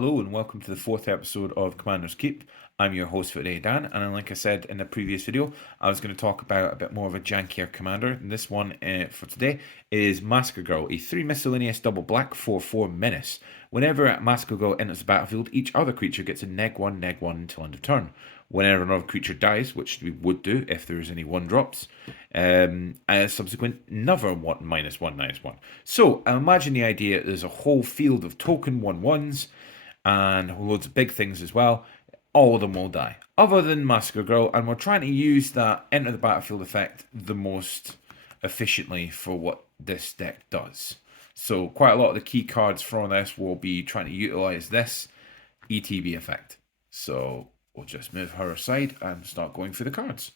Hello and welcome to the fourth episode of Commander's Keep. I'm your host for today, Dan, and like I said in the previous video, I was going to talk about a bit more of a jankier commander. And this one for today is Massacre Girl, a 3 miscellaneous double black 4/4 menace. Whenever Massacre Girl enters the battlefield, each other creature gets a neg 1 until end of turn. Whenever another creature dies, which we would do if there's any 1 drops, a subsequent another one -1/-1. So imagine the idea: there's a whole field of token 1/1s and loads of big things as well. All of them will die, other than Massacre Girl, and we're trying to use that enter the battlefield effect the most efficiently for what this deck does. So quite a lot of the key cards from this will be trying to utilize this ETB effect. So we'll just move her aside and start going through the cards.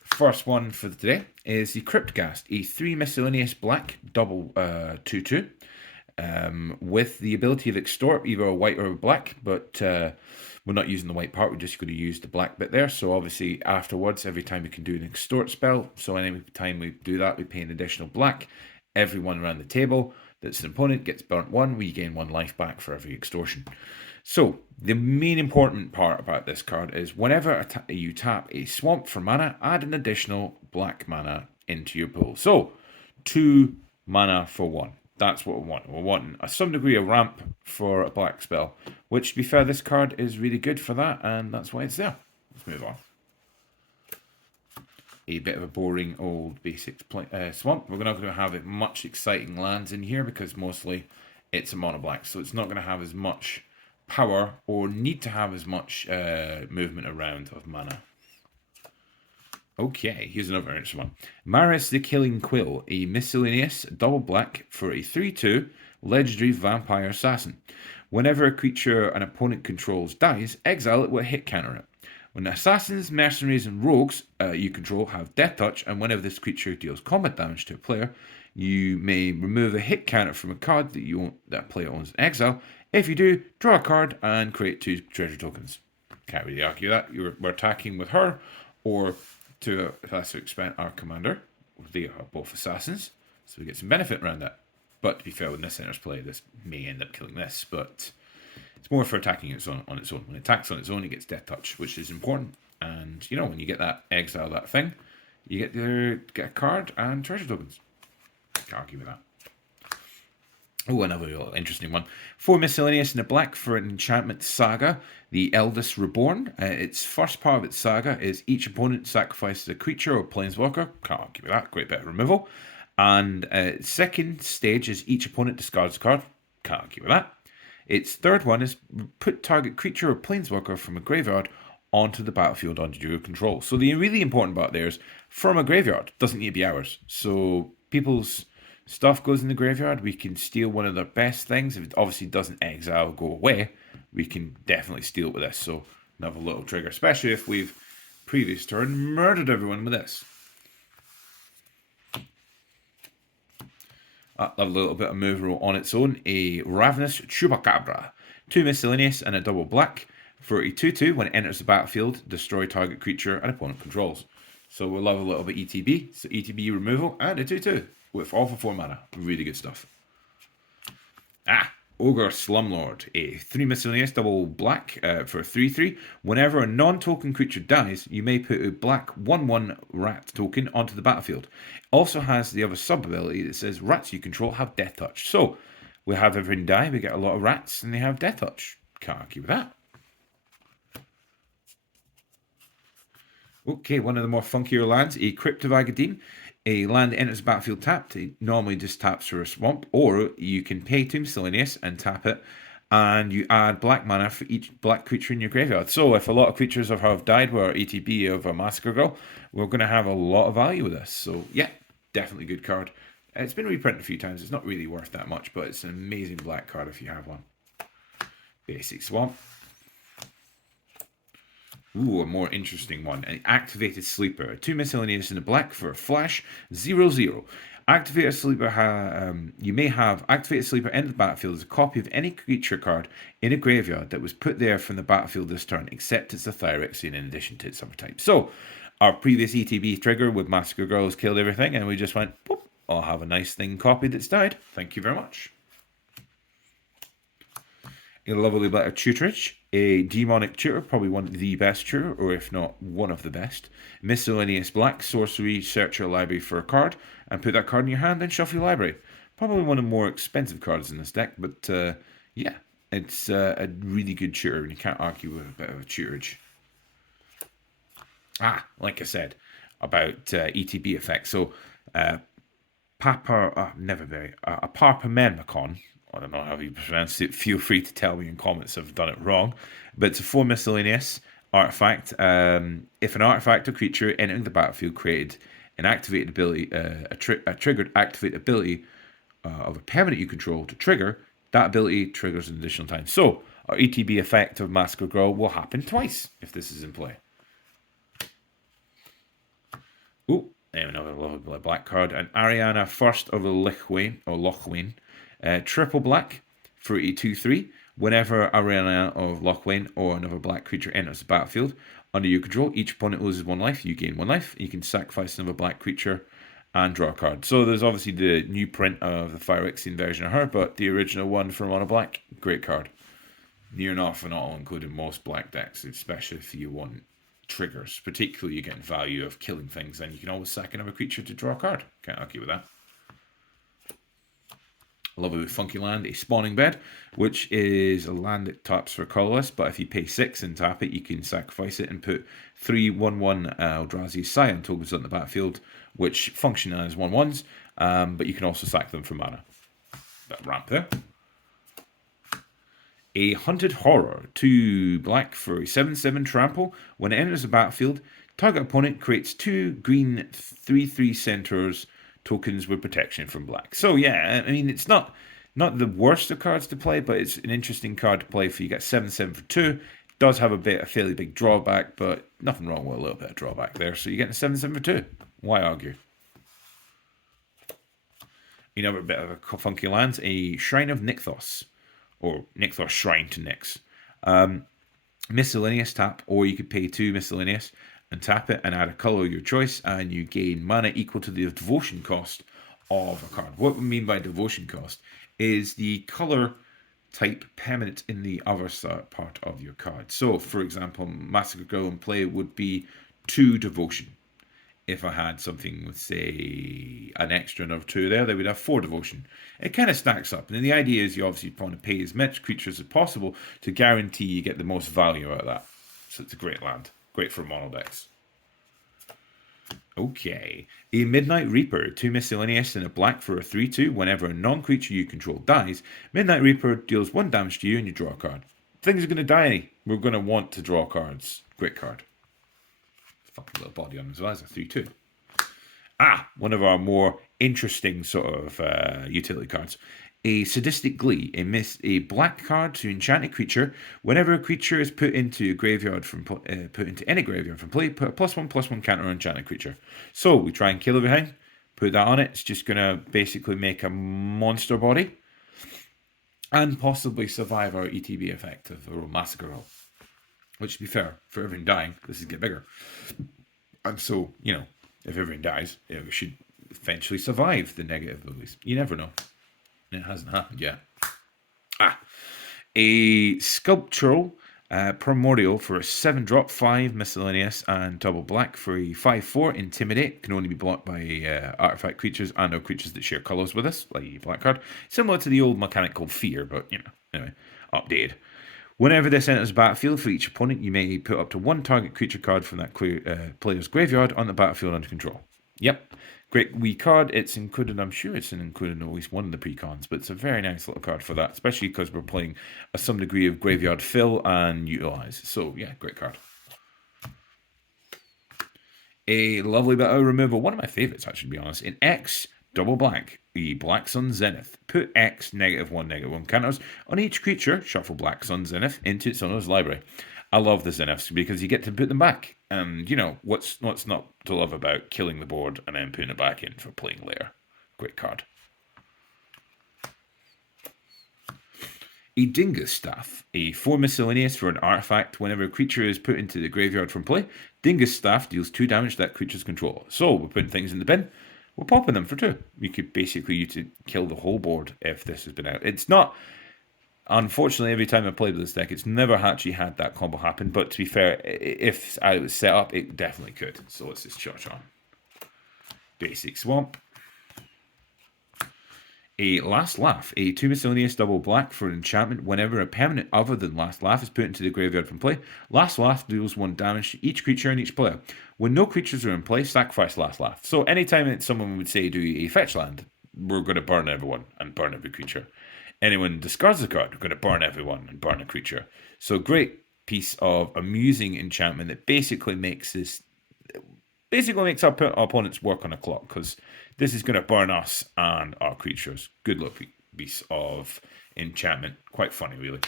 First one for today is the Cryptghast, a 3 miscellaneous black double 2/2. With the ability of extort, either a white or a black, but we're not using the white part, we're just going to use the black bit there. So obviously afterwards, every time we can do an extort spell, so any time we do that, we pay an additional black. Everyone around the table that's an opponent gets burnt 1, we gain 1 life back for every extortion. So the main important part about this card is whenever you tap a swamp for mana, add an additional black mana into your pool. So 2 mana for 1. That's what we want. We're wanting some degree of ramp for a black spell, which, to be fair, this card is really good for that, and that's why it's there. Let's move on. A bit of a boring old basic swamp. We're not going to have much exciting lands in here because mostly it's a mono black, so it's not going to have as much power or need to have as much movement around of mana. Okay, here's another interesting one. Maris the Killing Quill, a miscellaneous double black for a 3/2 legendary vampire assassin. Whenever a creature an opponent controls dies, exile it with a hit counter it. When assassins, mercenaries, and rogues you control have death touch, and whenever this creature deals combat damage to a player, you may remove a hit counter from a card that player owns in exile. If you do, draw a card and create 2 treasure tokens. Can't really argue that. We're attacking with her, or to a lesser extent our commander. They are both assassins, so we get some benefit around that. But to be fair, when this enters play, this may end up killing this, but it's more for attacking on its own. When it attacks on its own, it gets death touch, which is important. And when you get that exile, that thing, you get a card and treasure tokens. Can't argue with that. Oh, another interesting one. 4 miscellaneous in the black for an enchantment saga, the Eldest Reborn. Its first part of its saga is each opponent sacrifices a creature or planeswalker. Can't argue with that. Great bit of removal. And second stage is each opponent discards a card. Can't argue with that. Its third one is put target creature or planeswalker from a graveyard onto the battlefield under your control. So the really important part there is from a graveyard. Doesn't need to be ours. So people's stuff goes in the graveyard, we can steal one of their best things. If it obviously doesn't exile go away, we can definitely steal it with this. So another little trigger, especially if we've previous turn murdered everyone with this. Love a little bit of mover on its own. A Ravenous Chupacabra. 2 miscellaneous and a double black for a 2/2. When it enters the battlefield, destroy target creature and opponent controls. So we'll love a little bit ETB. So ETB removal and a 2/2. With all for 4 mana. Really good stuff. Ogre Slumlord. A 3 miscellaneous double black for 3/3. Whenever a non-token creature dies, you may put a black 1/1 rat token onto the battlefield. Also has the other sub-ability that says rats you control have death touch. So we have everything die, we get a lot of rats, and they have death touch. Can't argue with that. Okay, one of the more funkier lands, a Crypt of Agadeem. A land enters the battlefield tapped. It normally just taps for a swamp, or you can pay 2 miscellaneous and tap it, and you add black mana for each black creature in your graveyard. So if a lot of creatures have died with our ETB of a Massacre Girl, we're going to have a lot of value with this. So yeah, definitely good card. It's been reprinted a few times. It's not really worth that much, but it's an amazing black card if you have one. Basic swamp. Ooh, a more interesting one. An Activated Sleeper. 2 miscellaneous in the black for a flash. 0/0. Activated Sleeper. You may have Activated Sleeper enter the battlefield as a copy of any creature card in a graveyard that was put there from the battlefield this turn, except it's a Phyrexian in addition to its other type. So, our previous ETB trigger with Massacre Girl has killed everything, and we just went, boop, I'll have a nice thing copied that's died. Thank you very much. A lovely bit of tutorage. A demonic tutor, probably one of the best tutor, or if not one of the best. Miscellaneous black sorcery, search your library for a card, and put that card in your hand and shuffle your library. Probably one of the more expensive cards in this deck, but yeah, it's a really good tutor, and you can't argue with a bit of a tutorage. Like I said, about ETB effects. So, a Parpamermicon. I don't know how you pronounce it. Feel free to tell me in comments if I've done it wrong. But it's a 4 miscellaneous artifact. If an artifact or creature entering the battlefield created an activated ability, a triggered activate ability of a permanent you control to trigger, that ability triggers an additional time. So, our ETB effect of Massacre Growl will happen twice if this is in play. Oh, another lovely black card. An Ariana First of Lochwain. Triple black for a 2/3. Whenever Ariana of Lochwain or another black creature enters the battlefield under your control, each opponent loses 1 life. You gain 1 life. You can sacrifice another black creature and draw a card. So there's obviously the new print of the Phyrexian version of her, but the original one for mono black, great card. Near enough and all included most black decks, especially if you want triggers. Particularly you get value of killing things, then you can always sack another creature to draw a card. Can't argue with that. Lovely Funky Land, a Spawning Bed, which is a land that taps for colorless, but if you pay 6 and tap it, you can sacrifice it and put 3/1/1 Eldrazi Scion tokens on the battlefield, which function as 1/1s, but you can also sack them for mana. That ramp there. A Hunted Horror, 2 black for a 7/7 trample. When it enters the battlefield, target opponent creates 2 green 3/3 centers tokens with protection from black. So yeah, I mean, it's not the worst of cards to play, but it's an interesting card to play if you get 7/7 for 2. Does have a fairly big drawback, but nothing wrong with a little bit of drawback there. So you're getting 7/7 for 2. Why argue? Another bit of a funky land, a Shrine of Nykthos. Or Nykthos Shrine to Nyx. Miscellaneous tap, or you could pay 2 miscellaneous and tap it and add a colour of your choice, and you gain mana equal to the devotion cost of a card. What we mean by devotion cost is the colour type permanent in the other part of your card. So, for example, Massacre Growl in play would be 2 devotion. If I had something with, say, an extra another 2 there, they would have 4 devotion. It kind of stacks up. And the idea is you obviously want to pay as much creatures as possible to guarantee you get the most value out of that. So it's a great land. Great for mono decks. Okay. A Midnight Reaper, 2 miscellaneous and a black for a 3/2. Whenever a non-creature you control dies, Midnight Reaper deals 1 damage to you and you draw a card. Things are going to die. We're going to want to draw cards. Great card. Fucking little body on him as well as a 3/2. One of our more interesting sort of utility cards. A Sadistic Glee, a black card to enchanted creature. Whenever a creature is put into graveyard put into any graveyard from play, put a +1/+1 counter on enchanted creature. So we try and kill everything, put that on it. It's just gonna basically make a monster body, and possibly survive our ETB effect of a Massacre roll. Which, to be fair, for everything dying, this is get bigger. And so, if everything dies, it should eventually survive the negative abilities. You never know. It hasn't happened yet. A Sculptural Primordial for a 7-drop, 5 miscellaneous, and double black for a 5/4 Intimidate. Can only be blocked by artifact creatures and or creatures that share colours with us, like a black card. Similar to the old mechanic called Fear, but, anyway, updated. Whenever this enters the battlefield for each opponent, you may put up to 1 target creature card from that player's graveyard on the battlefield under control. Yep. Great wee card. It's included, I'm sure it's included in at least one of the precons, but it's a very nice little card for that, especially because we're playing some degree of graveyard fill and utilize. So, yeah, great card. A lovely bit of removal. One of my favourites, actually, to be honest. In X, double black, the Black Sun Zenith. Put X -1/-1 counters on each creature. Shuffle Black Sun Zenith into its owner's library. I love the Zeniths because you get to put them back. And, what's not to love about killing the board and then putting it back in for playing later? Great card. A Dingus Staff, a 4 miscellaneous for an artifact. Whenever a creature is put into the graveyard from play, Dingus Staff deals 2 damage to that creature's control. So we're putting things in the bin. We're popping them for 2. You could basically use to kill the whole board if this has been out. It's not Unfortunately, every time I played with this deck, it's never actually had that combo happen. But to be fair, if I was set up, it definitely could. So let's just charge on. Basic Swamp. A Last Laugh. A 2 miscellaneous double black for an enchantment. Whenever a permanent other than Last Laugh is put into the graveyard from play, Last Laugh deals 1 damage to each creature and each player. When no creatures are in play, sacrifice Last Laugh. So anytime that someone would say do a fetch land, we're going to burn everyone and burn every creature. Anyone discards a card, we're going to burn everyone and burn a creature. So great piece of amusing enchantment that basically makes our opponents work on a clock, because this is going to burn us and our creatures. Good luck piece of enchantment. Quite funny, really.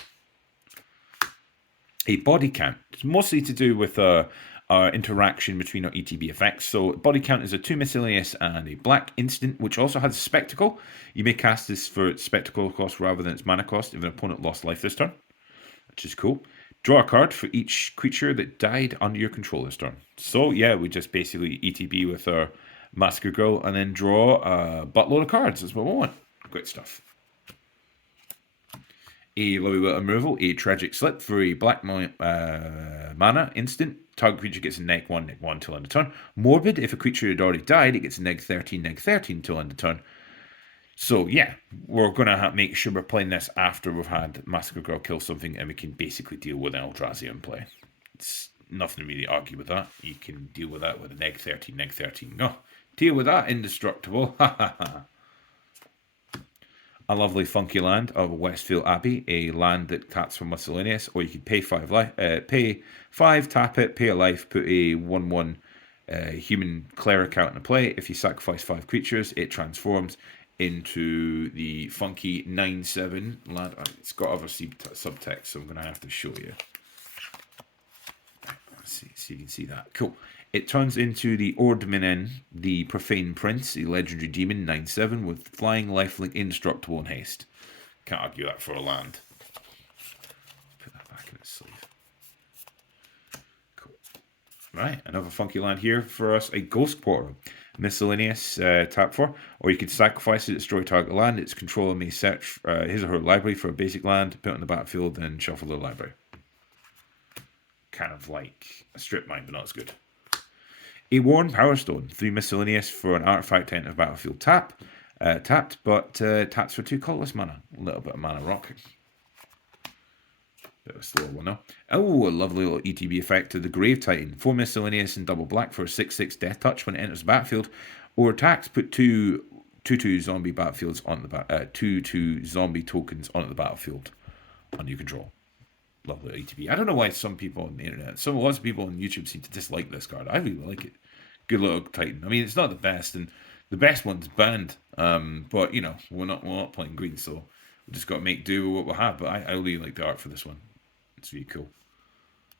A Body Count. It's mostly to do with our interaction between our ETB effects. So Body Count is a 2 miscellaneous and a black instant, which also has a Spectacle. You may cast this for its Spectacle cost rather than its mana cost if an opponent lost life this turn, which is cool. Draw a card for each creature that died under your control this turn. So yeah, we just basically ETB with our Massacre Girl and then draw a buttload of cards. That's what we want. Great stuff. A Lowy Removal, a Tragic Slip for a black mana instant. Target creature gets a -1 till end of turn. Morbid, if a creature had already died, it gets a -13 till end of turn. So yeah, we're going to make sure we're playing this after we've had Massacre Girl kill something, and we can basically deal with an Eldrazi in play. It's nothing to really argue with that. You can deal with that with a -13. No, deal with that, indestructible. Ha ha ha. A lovely funky land of Westfield Abbey, a land that taps for miscellaneous, or you can pay 5 life, tap it, pay a life, put a 1/1 human cleric out into play. If you sacrifice 5 creatures, it transforms into the funky 9/7 land. It's got other subtext, so I'm going to have to show you. Let's see so you can see that. Cool. It turns into the Ordminen, the Profane Prince, a legendary demon, 9/7, with flying, lifelink, indestructible, and haste. Can't argue that for a land. Put that back in its sleeve. Cool. Right, another funky land here for us, a Ghost Portal. Miscellaneous, tap for, or you could sacrifice it, destroy target land. Its controller may search his or her library for a basic land, put it on the battlefield, and shuffle the library. Kind of like a strip mine, but not as good. A Worn Power Stone, 3 miscellaneous for an artifact enter battlefield tapped, but taps for 2 colorless mana. A little bit of mana rocking. Bit of a slower one though. Oh, a lovely little ETB effect of the Grave Titan, 4 miscellaneous and double black for a 6/6 death touch when it enters the battlefield, or attacks, put 2/2 zombie battlefields on the 2/2 zombie tokens onto the battlefield under your control. Lovely ETB. I don't know why some people on the internet, lots of people on YouTube seem to dislike this card. I really like it. Good little Titan. I mean, it's not the best, and the best one's banned. But you know, we're not playing green, so we just got to make do with what we have. But I really like the art for this one. It's really cool.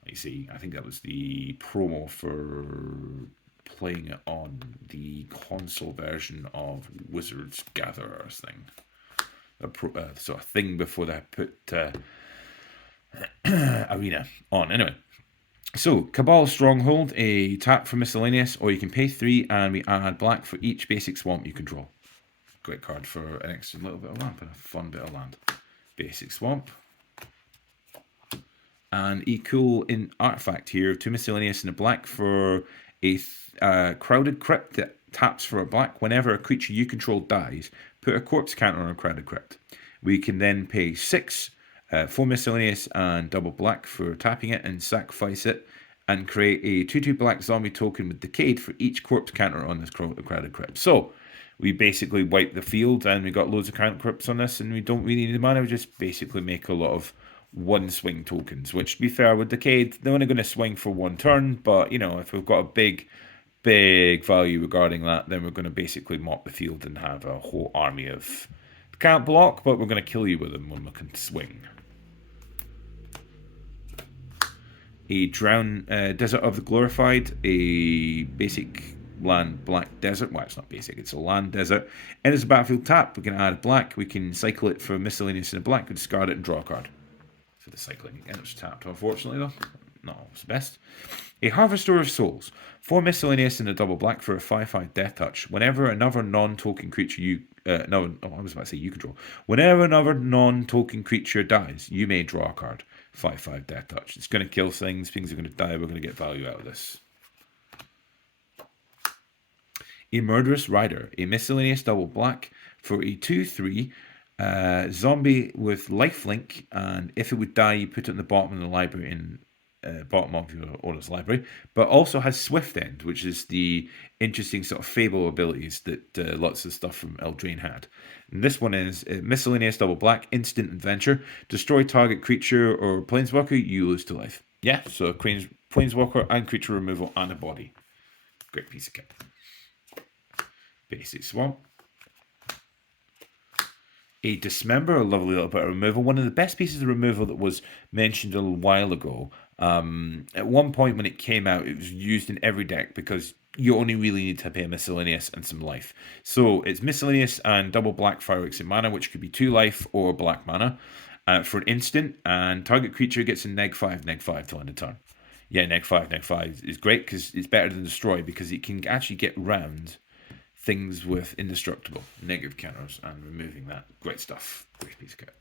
Like you see, I think that was the promo for playing it on the console version of Wizards Gatherers thing. Sort of thing before they put Arena on. Anyway, so Cabal Stronghold, a tap for miscellaneous, or you can pay 3 and we add black for each basic swamp you control. Great card for an extra little bit of land, but a fun bit of land. Basic swamp. And a cool artifact here, 2 miscellaneous and a black for a Crowded Crypt that taps for a black. Whenever a creature you control dies, put a corpse counter on a Crowded Crypt. We can then pay 6, 4 miscellaneous and double black for tapping it and sacrifice it, and create a 2/2 black zombie token with Decayed for each corpse counter on this Crowded Crypt. So we basically wipe the field and we got loads of Crowded Crypts on this, and we don't really need the mana. We just basically make a lot of one swing tokens, which, to be fair, with Decayed, they're only going to swing for 1 turn, but you know, if we've got a big value regarding that, then we're going to basically mop the field and have a whole army of can't block, but we're going to kill you with them when we can swing. A Drown Desert of the Glorified, a basic land black desert. Well, it's not basic, it's a land desert. And as a battlefield tap, we can add black, we can cycle it for miscellaneous and a black, we discard it and draw a card. For the cycling again, it's tapped, unfortunately, though. Not always the best. A Harvester of Souls, 4 miscellaneous and a double black for a 5/5 death touch. Whenever another non-token creature you no, oh, I was about to say you control. Whenever another non-token creature dies, you may draw a card. 5/5 Death Touch. It's going to kill things. Things are going to die. We're going to get value out of this. A Murderous Rider. A miscellaneous double black for a 2/3 zombie with lifelink, and if it would die, you put it in the bottom of the library in bottom of your owner's library, but also has Swift End, which is the interesting sort of fable abilities that lots of stuff from Eldraine had. And this one is miscellaneous double black, instant adventure, destroy target creature or planeswalker, you lose to life. Yeah, so planeswalker and creature removal and a body. Great piece of kit. Basic swamp. A Dismember, a lovely little bit of removal. One of the best pieces of removal that was mentioned a little while ago. At one point when it came out, it was used in every deck because you only really need to pay a miscellaneous and some life. So it's miscellaneous and double black Fireworks in mana, which could be 2 life or black mana for an instant, and target creature gets a -5/-5 to end a turn. Yeah, -5/-5 is great because it's better than destroy because it can actually get round things with indestructible negative counters and removing that. Great stuff. Great piece of kit.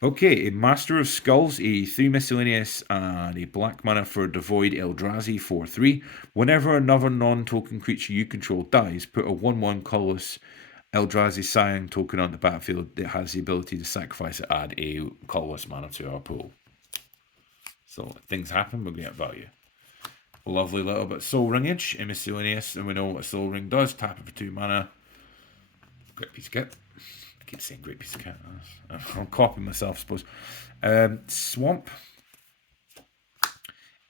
Okay, a Master of Skulls, a 3 miscellaneous and a black mana for Devoid Eldrazi 4/3. Whenever another non-token creature you control dies, put a 1/1 colorless Eldrazi Scion token on the battlefield that has the ability to sacrifice it, add a colorless mana to our pool. So things happen, we're going to get value. Lovely little bit of Soul Ringage, a miscellaneous, and we know what a Soul Ring does. Tap it for 2 mana. Great piece of kit. I keep saying great piece of kit. I'm copying myself, I suppose. Swamp.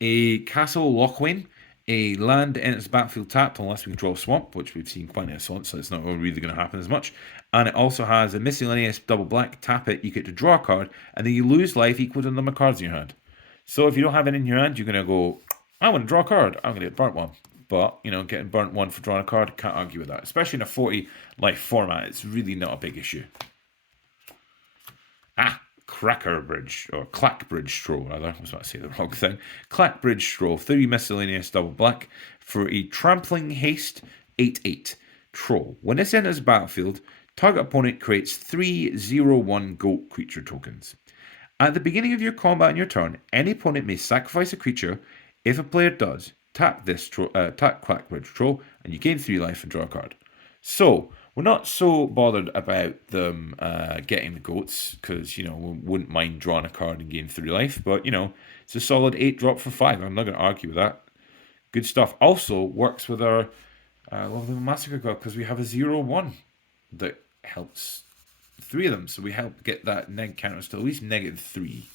A Castle Lochwain. A land enters the battlefield tapped unless we draw a swamp, which we've seen plenty of swamps, so it's not really going to happen as much. And it also has a miscellaneous double black. Tap it, you get to draw a card, and then you lose life equal to the number of cards in your hand. So if you don't have it in your hand, you're going to go, I want to draw a card. I'm going to get burnt one. But, you know, getting burnt one for drawing a card, can't argue with that. Especially in a 40 life format, it's really not a big issue. Clackbridge Stroll, rather. I was about to say the wrong thing. Clackbridge Stroll, 3 miscellaneous double black for a trampling haste 8/8 troll. When this enters the battlefield, target opponent creates 3/0/1 goat creature tokens. At the beginning of your combat on your turn, any opponent may sacrifice a creature. If a player does, tap Clackbridge Troll, and you gain 3 life and draw a card. So we're not so bothered about them getting the goats because, you know, we wouldn't mind drawing a card and gain 3 life. But, you know, it's a solid 8 drop for 5. I'm not going to argue with that. Good stuff. Also works with our lovely Massacre God because we have a 0/1 that helps 3 of them. So we help get that neg counters to at least -3.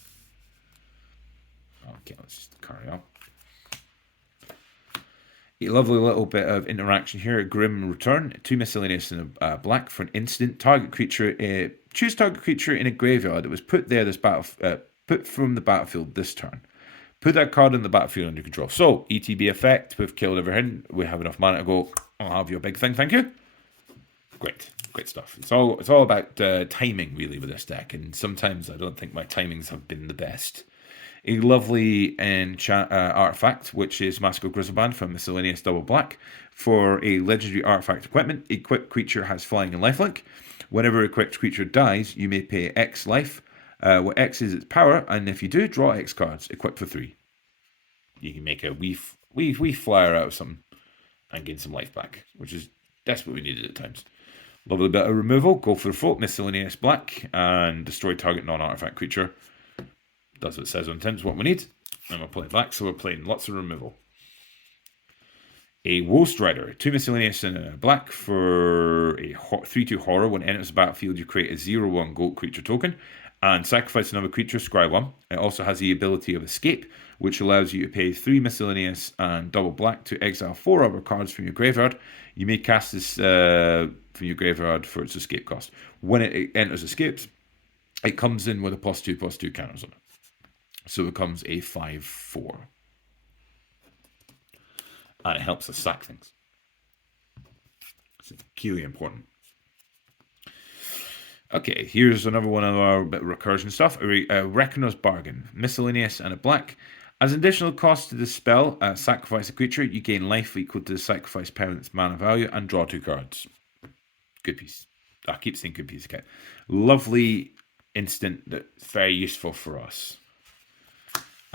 Okay, let's just carry on. A lovely little bit of interaction here. A Grim Return, 2 miscellaneous and a black for an instant. Target creature. Choose target creature in a graveyard that was put there put from the battlefield this turn. Put that card in the battlefield under control. So ETB effect. We've killed everything. We have enough mana to go. I'll have your big thing. Thank you. Great stuff. It's all about timing really with this deck, and sometimes I don't think my timings have been the best. A lovely artifact, which is Massacre Grizzleband from Miscellaneous Double Black. For a legendary artifact equipment, equipped creature has flying and lifelink. Whenever a equipped creature dies, you may pay X life, where X is its power, and if you do, draw X cards, equipped for 3. You can make a wee flyer out of something and gain some life back, which is desperately needed at times. Lovely bit of removal, go for the folk, Miscellaneous Black, and destroy target non-artifact creature. Does what it says on tin, is what we need. And we'll play black, so we're playing lots of removal. A Woe Strider, 2 miscellaneous and a black for a 3/2 horror. When it enters the battlefield, you create a 0/1 goat creature token and sacrifice another creature, scry 1. It also has the ability of escape, which allows you to pay 3 miscellaneous and double black to exile 4 other cards from your graveyard. You may cast this from your graveyard for its escape cost. When it enters escapes, it comes in with a +2/+2 counters on it. So it becomes a 5/4. And it helps us sack things. It's keenly important. Okay, here's another one of our bit of recursion stuff. A Reckoner's Bargain. Miscellaneous and a black. As an additional cost to the spell, sacrifice a creature. You gain life equal to the sacrifice parent's mana value and draw 2 cards. Good piece. I keep saying good piece. Okay. Lovely instant that's very useful for us.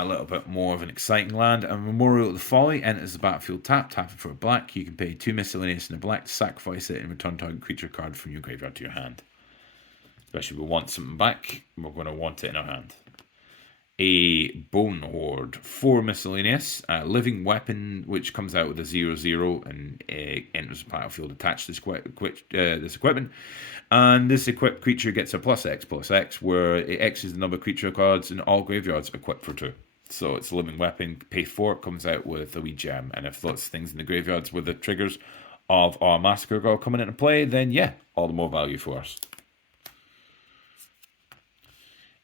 A little bit more of an exciting land. A Memorial of the Folly enters the battlefield tap it for a black. You can pay 2 miscellaneous and a black to sacrifice it and return target creature card from your graveyard to your hand. Especially if we want something back, we're going to want it in our hand. A Bone Horde, 4 miscellaneous, living weapon which comes out with a 0/0 and enters the battlefield attached to this equipment. And this equipped creature gets a +X/+X, where it X is the number of creature cards in all graveyards equipped for 2. So it's a living weapon, pay 4, it comes out with a wee gem. And if lots of things in the graveyards with the triggers of our Massacre Girl coming into play, then yeah, all the more value for us.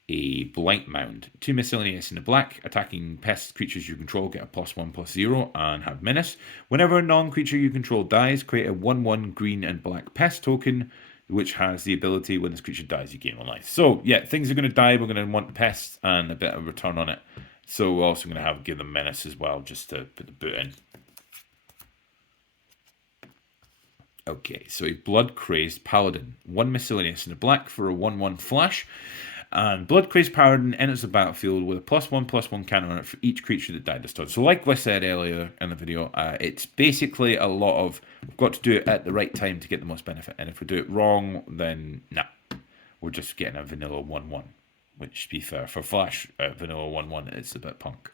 A Blight Mound, 2 miscellaneous in the black, attacking pest creatures you control get a +1/+0 and have menace. Whenever a non-creature you control dies, create a 1/1 green and black pest token, which has the ability when this creature dies, you gain 1 life. So yeah, things are going to die. We're going to want pests and a bit of return on it. So we're also going to give them menace as well, just to put the boot in. Okay, so a Blood Crazed Paladin, 1 miscellaneous in the black for a 1/1 flash. And Blood Crazed Paladin enters the battlefield with a +1/+1 counter on it for each creature that died this turn. So like I said earlier in the video, it's basically a lot of, we've got to do it at the right time to get the most benefit. And if we do it wrong, then nah, we're just getting a vanilla 1/1. Which, to be fair, for Flash, vanilla 1/1, it's a bit punk.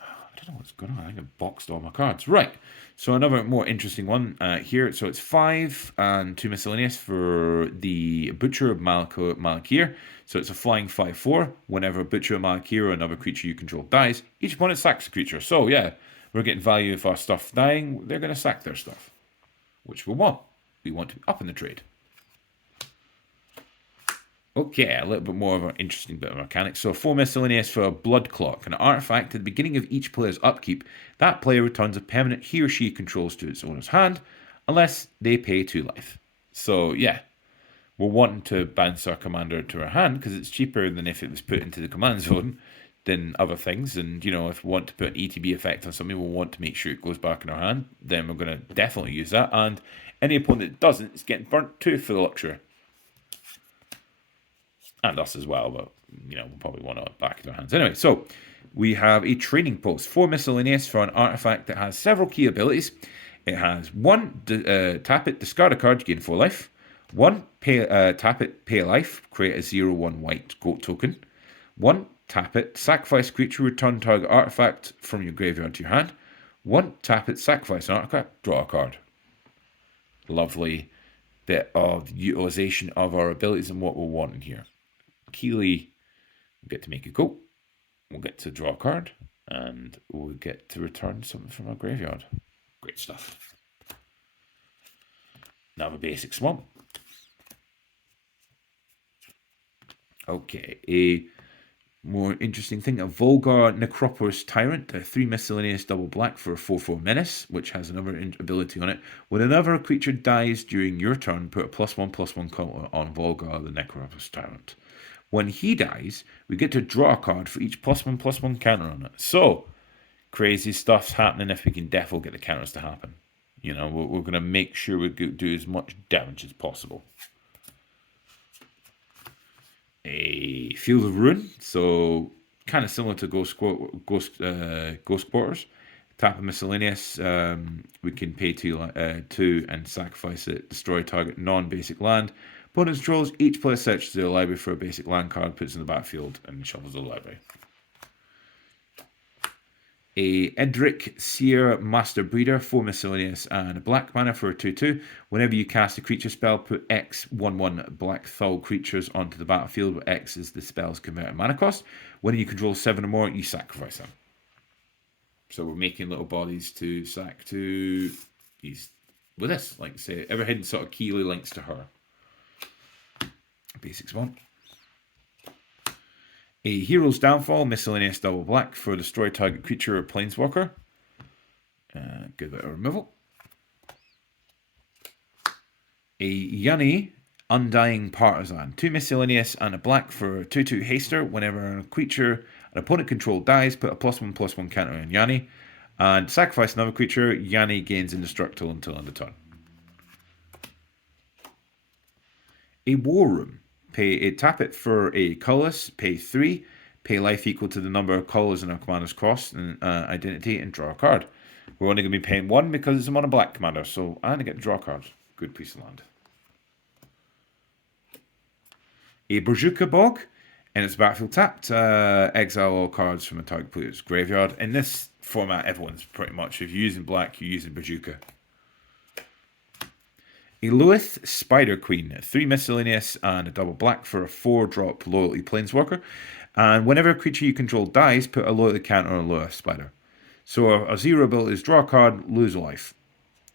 I don't know what's going on. I think I boxed all my cards. Right. So another more interesting one here. So it's 5 and 2 miscellaneous for the Butcher of Massacre. So it's a flying 5/4. Whenever Butcher of Massacre or another creature you control dies, each opponent sacks a creature. So yeah, we're getting value if our stuff dying. They're going to sack their stuff, which we want. We want to be up in the trade. Okay, a little bit more of an interesting bit of mechanics. So 4 miscellaneous for a Blood Clock, an artifact at the beginning of each player's upkeep. That player returns a permanent he or she controls to its owner's hand, unless they pay 2 life. So yeah, we're wanting to bounce our commander to our hand because it's cheaper than if it was put into the command zone than other things. And you know, if we want to put an ETB effect on something, we'll want to make sure it goes back in our hand. Then we're going to definitely use that. And any opponent that doesn't is getting burnt too for the luxury. And us as well, but you know, we'll probably want to back in our hands. Anyway, so we have a Training Post, 4 miscellaneous for an artifact that has several key abilities. It has 1, tap it, discard a card, you gain 4 life. 1, tap it, pay a life, create a 0/1 white goat token. 1, tap it, sacrifice creature, return target artifact from your graveyard to your hand. 1, tap it, sacrifice an artifact, draw a card. Lovely bit of utilization of our abilities and what we're wanting here. Keeley, we'll get to make a go. We'll get to draw a card, and we'll get to return something from our graveyard. Great stuff. Now the basic swamp. Okay, a more interesting thing, a Vulgar Necropolis Tyrant, a 3 miscellaneous double black for a 4/4 menace, which has another ability on it. When another creature dies during your turn, put a +1/+1 counter on Vulgar the Necropolis Tyrant. When he dies, we get to draw a card for each +1/+1 counter on it. So, crazy stuff's happening if we can defo get the counters to happen. You know, we're going to make sure we do as much damage as possible. A Field of Ruin, so kind of similar to Ghost Quarters. Tap a miscellaneous, we can pay 2 and sacrifice it, destroy target non-basic land. Opponent controls, each player searches their library for a basic land card, puts it in the battlefield, and shuffles the library. A Edric Seer Master Breeder, 4 miscellaneous, and a black mana for a 2/2. Whenever you cast a creature spell, put X 1/1 black foul creatures onto the battlefield, where X is the spell's converted mana cost. When you control 7 or more, you sacrifice them. So we're making little bodies to sack to these with this, like say, ever hidden sort of Keeley links to her. Basics one. A Hero's Downfall, miscellaneous double black for destroy target creature or planeswalker. Good bit of removal. A Janky, Undying Partisan, 2 miscellaneous and a black for 2/2 haster. Whenever a creature an opponent control dies, put a +1/+1 counter on Janky. And sacrifice another creature. Yanni gains indestructible until end of turn. A War Room. Tap it for a colorless, pay 3, pay life equal to the number of colors in our commander's cost and identity, and draw a card. We're only going to be paying 1 because it's a mono black commander, so I'm going to get to draw a card. Good piece of land. A Brazuka Bog, and it's battlefield tapped. Exile all cards from a target player's graveyard. In this format, everyone's pretty much, if you're using black, you're using Brazuka. A Lilith Spider Queen, 3 miscellaneous and a double black for a 4-drop loyalty planeswalker. And whenever a creature you control dies, put a loyalty counter on a Lilith Spider. So a 0 ability is draw a card, lose a life.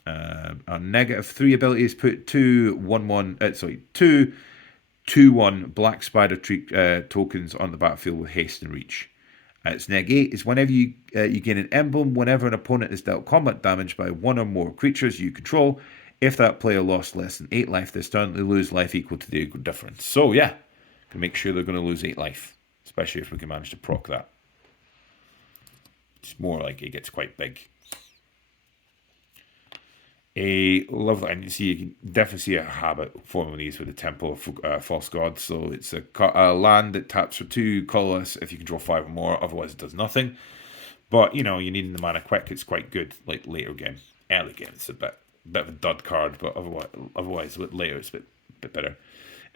A -3 ability is put 2/1 black spider tokens on the battlefield with haste and reach. Its -8 is whenever you gain an emblem, whenever an opponent is dealt combat damage by 1 or more creatures you control. If that player lost less than 8 life this turn, they lose life equal to the difference. So yeah, can make sure they're going to lose 8 life, especially if we can manage to proc that. It's more like it gets quite big. A lovely, and you can definitely see a habit forming these with the Temple of False God. So it's a land that taps for 2 colorless if you control 5 or more. Otherwise, it does nothing. But you need the mana quick. It's quite good. Like later game, early game, it's a bit of a dud card. But otherwise, with later, it's a bit better.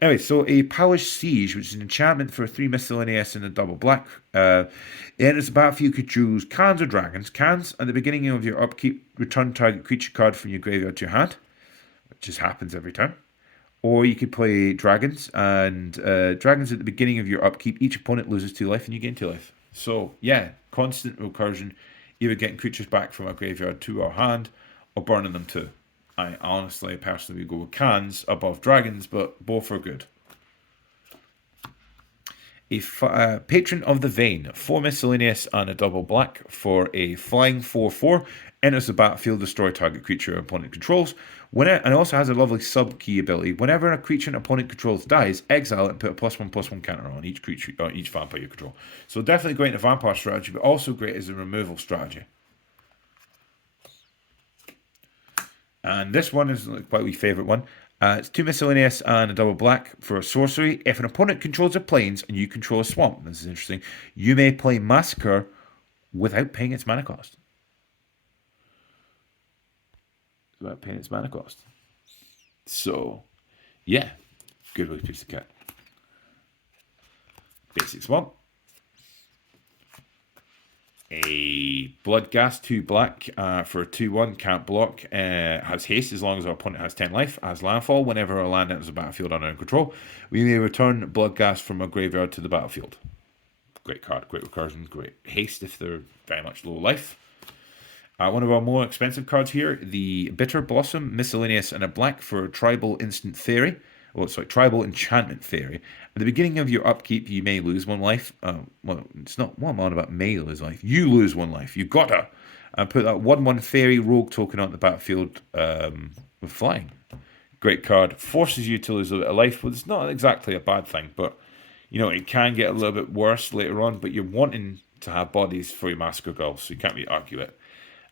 Anyway, so a Palace Siege, which is an enchantment for 3 miscellaneous and a double black. It enters the battlefield, you could choose cans or dragons. Cans, at the beginning of your upkeep, return target creature card from your graveyard to your hand, which just happens every time. Or you could play dragons, and dragons at the beginning of your upkeep, each opponent loses 2 life and you gain 2 life. So, yeah, constant recursion, either getting creatures back from our graveyard to our hand, or burning them too. I personally would go with cans above dragons, but both are good. A Patron of the Vein, 4 miscellaneous and a double black for a flying 4/4. Enters the battlefield, destroy target creature opponent controls. And it also has a lovely sub-key ability. Whenever a creature an opponent controls dies, exile it and put a +1/+1 counter on each creature or each vampire you control. So definitely great in a vampire strategy, but also great as a removal strategy. And this one is quite my favourite one. It's 2 miscellaneous and a double black for a sorcery. If an opponent controls a plains and you control a swamp, this is interesting, you may play Massacre without paying its mana cost. Without paying its mana cost. So, yeah, good way to piece the cat. Basic swamp. A Bloodghast 2 black for a 2/1, can't block, has haste as long as our opponent has 10 life, has landfall. Whenever our land enters the battlefield under our control, we may return Bloodghast from our graveyard to the battlefield. Great card, great recursion, great haste if they're very much low life. One of our more expensive cards here, the Bitter Blossom, miscellaneous and a black for a tribal instant fairy. Tribal enchantment fairy. At the beginning of your upkeep, you may lose 1 life. It's not what I'm on about. May lose life. You lose 1 life. You gotta. And put that 1/1 fairy rogue token on the battlefield with flying. Great card. Forces you to lose a bit of life. Well, it's not exactly a bad thing, but it can get a little bit worse later on. But you're wanting to have bodies for your Massacre Girl, so you can't really argue it.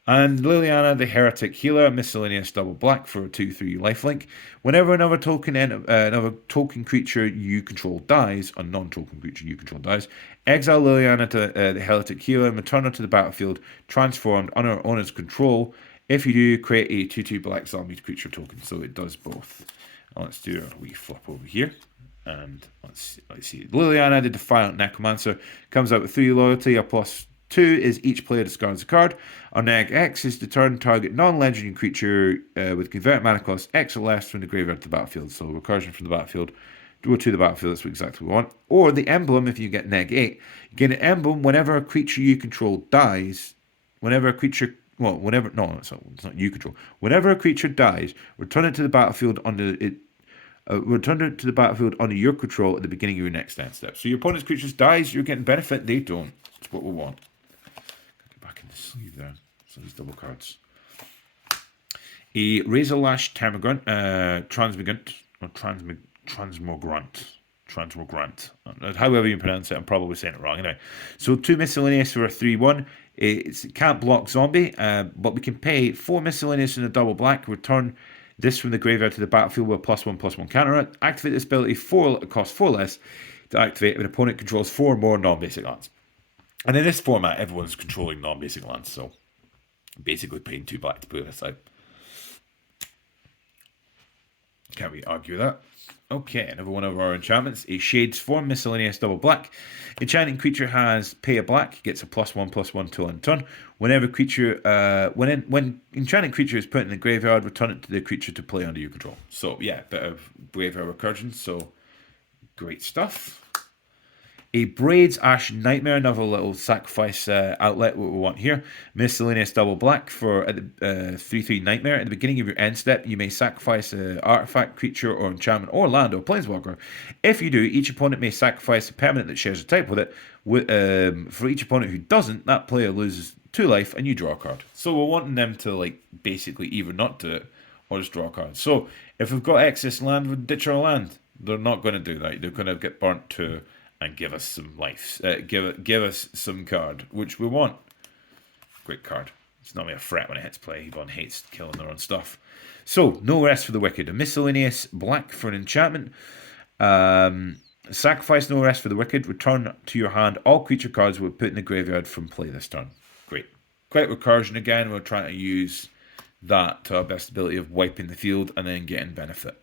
And Liliana, the Heretic Healer, miscellaneous double black for a 2/3 lifelink. Whenever another token creature you control dies, a non-token creature you control dies, exile Liliana to the Heretic Healer and return her to the battlefield, transformed under her owner's control. If you do, create a 2/2 black zombie creature token. So it does both. Let's do a wee flip over here. And let's see. Liliana, the Defiant Necromancer, comes out with 3 loyalty, a +2 is each player discards a card. Our neg X is to turn target non-legendary creature with convert mana cost X or less from the graveyard to the battlefield. So recursion from the battlefield, go to the battlefield, that's exactly what we want. Or the emblem, if you get neg 8, you get an emblem whenever a creature you control dies. Whenever a creature, it's not you control. Whenever a creature dies, return it to the battlefield under it. Return it to the battlefield under your control at the beginning of your next end step. So your opponent's creature dies, you're getting benefit, they don't. That's what we want. Back in the sleeve there. So these double cards. A Razorlash Termagant, Transmogrant. Transmogrant. However you pronounce it, I'm probably saying it wrong anyway. So 2 miscellaneous for a 3/1. It can't block zombie, but we can pay 4 miscellaneous and a double black. Return this from the graveyard to the battlefield with a +1/+1 counter. Activate this ability. It costs 4 less to activate if an opponent controls 4 more non-basic lands. And in this format, everyone's controlling non-basic lands, so basically paying 2 black to put it aside. Can't really argue with that. Okay, another one of our enchantments. A Shades Form, miscellaneous double black. Enchanting creature has pay a black, gets a +1/+1 till end turn. Whenever creature, when enchanting creature is put in the graveyard, return it to the creature to play under your control. So yeah, bit of graveyard recursion. So great stuff. A Braids Ash Nightmare, another little sacrifice outlet, what we want here. Miscellaneous double black for a 3/3 Nightmare. At the beginning of your end step, you may sacrifice an artifact, creature, or enchantment, or land, or planeswalker. If you do, each opponent may sacrifice a permanent that shares a type with it. For each opponent who doesn't, that player loses 2 life, and you draw a card. So we're wanting them to like basically either not do it, or just draw a card. So if we've got excess land, we'll ditch our land. They're not going to do that. They're going to get burnt too. And give us some life. Give us some card, which we want. Great card. It's not really a threat when it hits play. Everyone hates killing their own stuff. So, no rest for the wicked. A miscellaneous black for an enchantment. Sacrifice no rest for the wicked. Return to your hand all creature cards we'll put in the graveyard from play this turn. Great. Quick recursion again. We're trying to use that to our best ability of wiping the field and then getting benefit.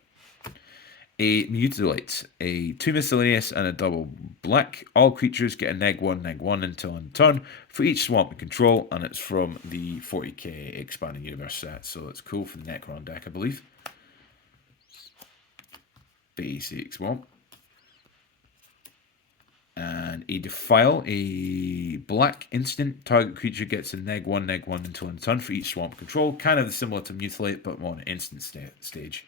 A Mutilate, a 2 miscellaneous and a double black. All creatures get a -1/-1 until end turn for each swamp we control, and it's from the 40k Expanding Universe set, so it's cool for the Necron deck, I believe. Basic swamp. And a Defile, a black instant. Target creature gets a -1/-1 until end turn for each swamp control. Kind of similar to Mutilate, but more on an instant stage.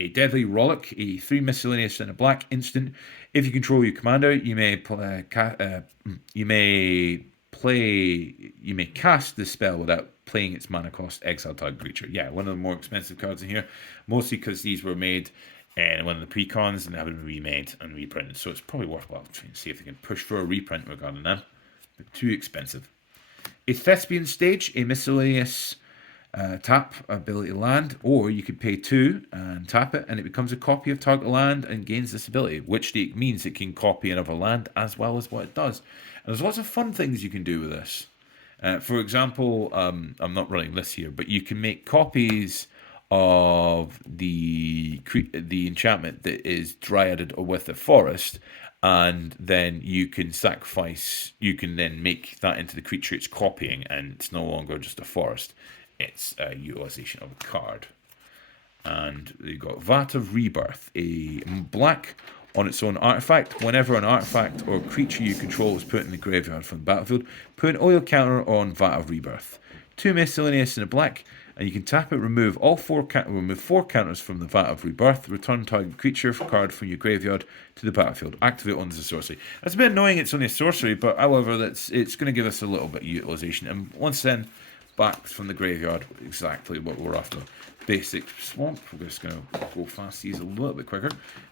A Deadly Rollick, a 3 miscellaneous and a black instant. If you control your commander, you may cast the spell without playing its mana cost. Exile target creature. Yeah, one of the more expensive cards in here, mostly because these were made in one of the precons and they have been remade and reprinted. So it's probably worthwhile trying to see if they can push for a reprint regarding them. They're too expensive. A Thespian Stage, a miscellaneous. Tap ability land, or you could pay 2 and tap it, and it becomes a copy of target land and gains this ability, which means it can copy another land as well as what it does. And there's lots of fun things you can do with this. For example, I'm not running this here, but you can make copies of the enchantment that is dryaded or with a forest, and then you can sacrifice. You can then make that into the creature it's copying, and it's no longer just a forest. It's a utilization of a card. And you've got Vat of Rebirth, a black on its own artifact. Whenever an artifact or creature you control is put in the graveyard from the battlefield, put an oil counter on Vat of Rebirth. 2 miscellaneous and a black, and you can tap it, remove 4 counters from the Vat of Rebirth, return target creature card from your graveyard to the battlefield. Activate one as a sorcery. That's a bit annoying, it's only a sorcery, but however, it's going to give us a little bit of utilization. And once then, back from the graveyard, exactly what we're after. Basic swamp. We're just going to go fast these a little bit quicker.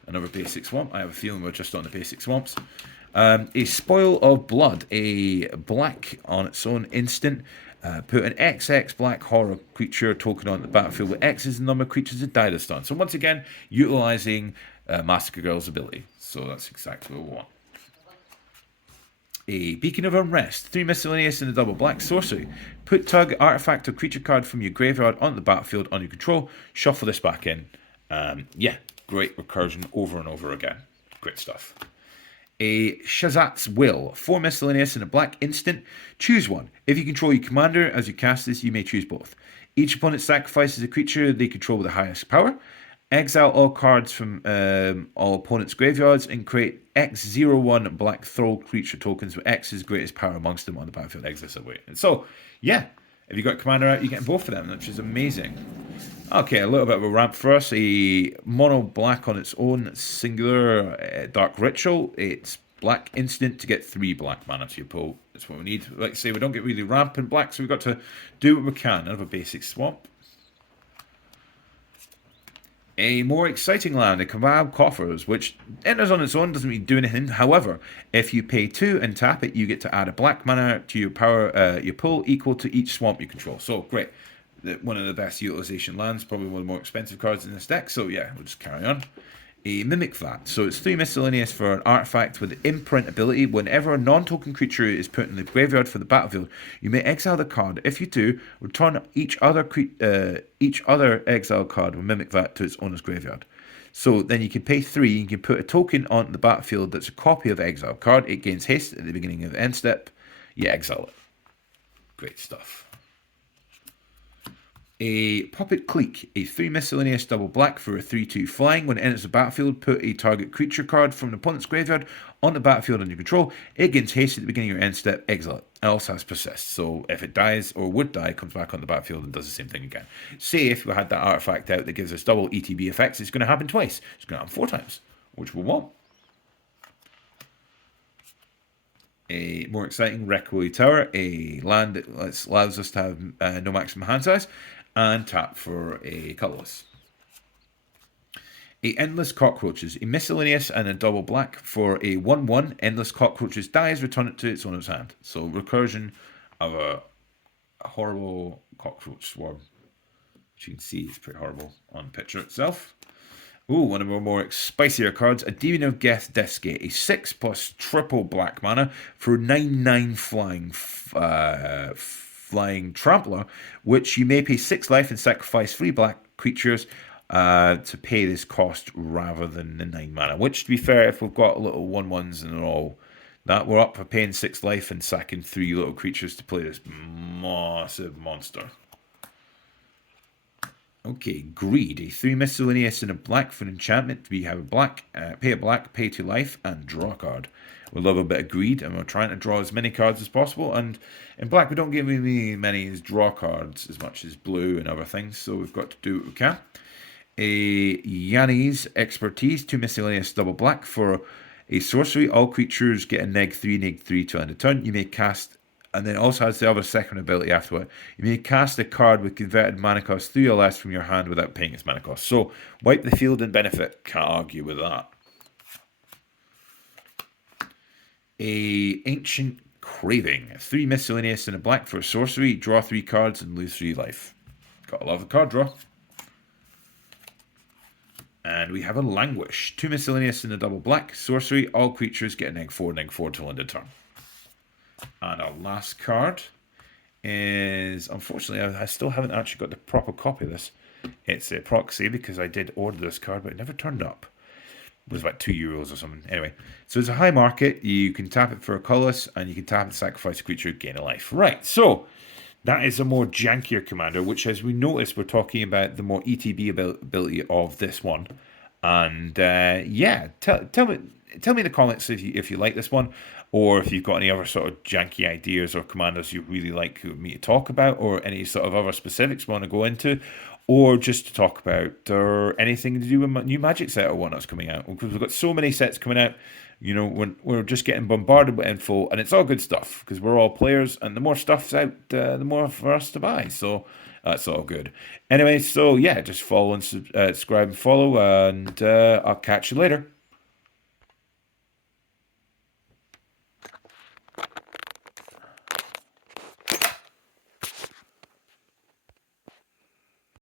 Another basic swamp. I have a feeling we're just on the basic swamps. A Spoil of Blood, a black on its own instant. Put an XX black horror creature token on the battlefield with X is the number of creatures that die this turn. So once again, utilizing Massacre Girl's ability. So that's exactly what we want. A Beacon of Unrest, 3 miscellaneous and a double black sorcery. Put target artifact or creature card from your graveyard onto the battlefield on your control. Shuffle this back in. Yeah, great recursion over and over again. Great stuff. A Shazat's Will, 4 miscellaneous and a black instant. Choose one. If you control your commander as you cast this, you may choose both. Each opponent sacrifices a creature they control with the highest power. Exile all cards from all opponents' graveyards and create X01 black throw creature tokens with X's greatest power amongst them on the battlefield. Exit away. And so, yeah, if you got commander out, you get both of them, which is amazing. Okay, a little bit of a ramp for us. A mono black on its own, singular dark ritual. It's black instant to get 3 black mana to your pull. That's what we need. Like I say, we don't get really rampant black, so we've got to do what we can. Another basic swamp. A more exciting land, a kebab coffers, which enters on its own, doesn't really do anything. However, if you pay 2 and tap it, you get to add a black mana to your power, your pull equal to each swamp you control. So great, one of the best utilization lands, probably one of the more expensive cards in this deck. So yeah, we'll just carry on. A Mimic Vat. So it's 3 miscellaneous for an artifact with imprint ability. Whenever a non-token creature is put in the graveyard for the battlefield, you may exile the card. If you do, return each other exiled card with Mimic Vat to its owner's graveyard. So then you can pay 3, you can put a token on the battlefield that's a copy of the exiled card. It gains haste at the beginning of the end step. You exile it. Great stuff. A Puppet Clique, a 3 miscellaneous double black for a 3/2 flying. When it enters the battlefield, put a target creature card from the opponent's graveyard on the battlefield under control. It gains haste at the beginning of your end step, exile it. It also has persist, so if it dies or would die, it comes back on the battlefield and does the same thing again. Say if we had that artifact out that gives us double ETB effects, it's going to happen twice. It's going to happen 4 times, which we want. A more exciting Requiem Tower, a land that allows us to have no maximum hand size, and tap for a colorless. A Endless Cockroaches, a miscellaneous and a double black for a 1/1. Endless Cockroaches dies, return it to its owner's hand. So recursion of a horrible cockroach swarm, which you can see is pretty horrible on the picture itself. Ooh, one of our more spicier cards, a Demon of Geth Disgate, a 6+ triple black mana for 9/9 flying trampler, which you may pay 6 life and sacrifice 3 black creatures to pay this cost rather than the 9 mana. Which, to be fair, if we've got little 1/1s and all that, we're up for paying 6 life and sacking 3 little creatures to play this massive monster. Okay, Greed, a 3 miscellaneous and a black for an enchantment. We have a black, pay a black, pay 2 life, and draw a card. We love a bit of greed, and we're trying to draw as many cards as possible. And in black, we don't get really many as draw cards as much as blue and other things, so we've got to do what we can. A Yanni's Expertise, 2 miscellaneous double black for a sorcery. All creatures get a -3/-3 to end a turn. You may cast, and then it also has the other second ability after it. You may cast a card with converted mana cost 3 or less from your hand without paying its mana cost. So, wipe the field and benefit. Can't argue with that. A Ancient Craving. 3 miscellaneous and a black for a sorcery. Draw 3 cards and lose 3 life. Gotta love the card draw. And we have a Languish. 2 miscellaneous and a double black. Sorcery. All creatures get a -4/-4 till end of turn. And our last card is, unfortunately, I still haven't actually got the proper copy of this. It's a proxy because I did order this card, but it never turned up. It was about €2 or something. Anyway, so it's a high market. You can tap it for a colorless, and you can tap it, sacrifice a creature, gain a life. Right, so that is a more jankier commander, which, as we noticed, we're talking about the more ETB ability of this one. And yeah, tell me in the comments if you like this one, or if you've got any other sort of janky ideas or commanders you really like me to talk about, or any sort of other specifics we want to go into, or just to talk about or anything to do with new Magic set or one that's coming out. Because we've got so many sets coming out, you know, we're just getting bombarded with info, and it's all good stuff because we're all players, and the more stuff's out, the more for us to buy. So that's all good. Anyway, so yeah, just follow and subscribe and follow, and I'll catch you later.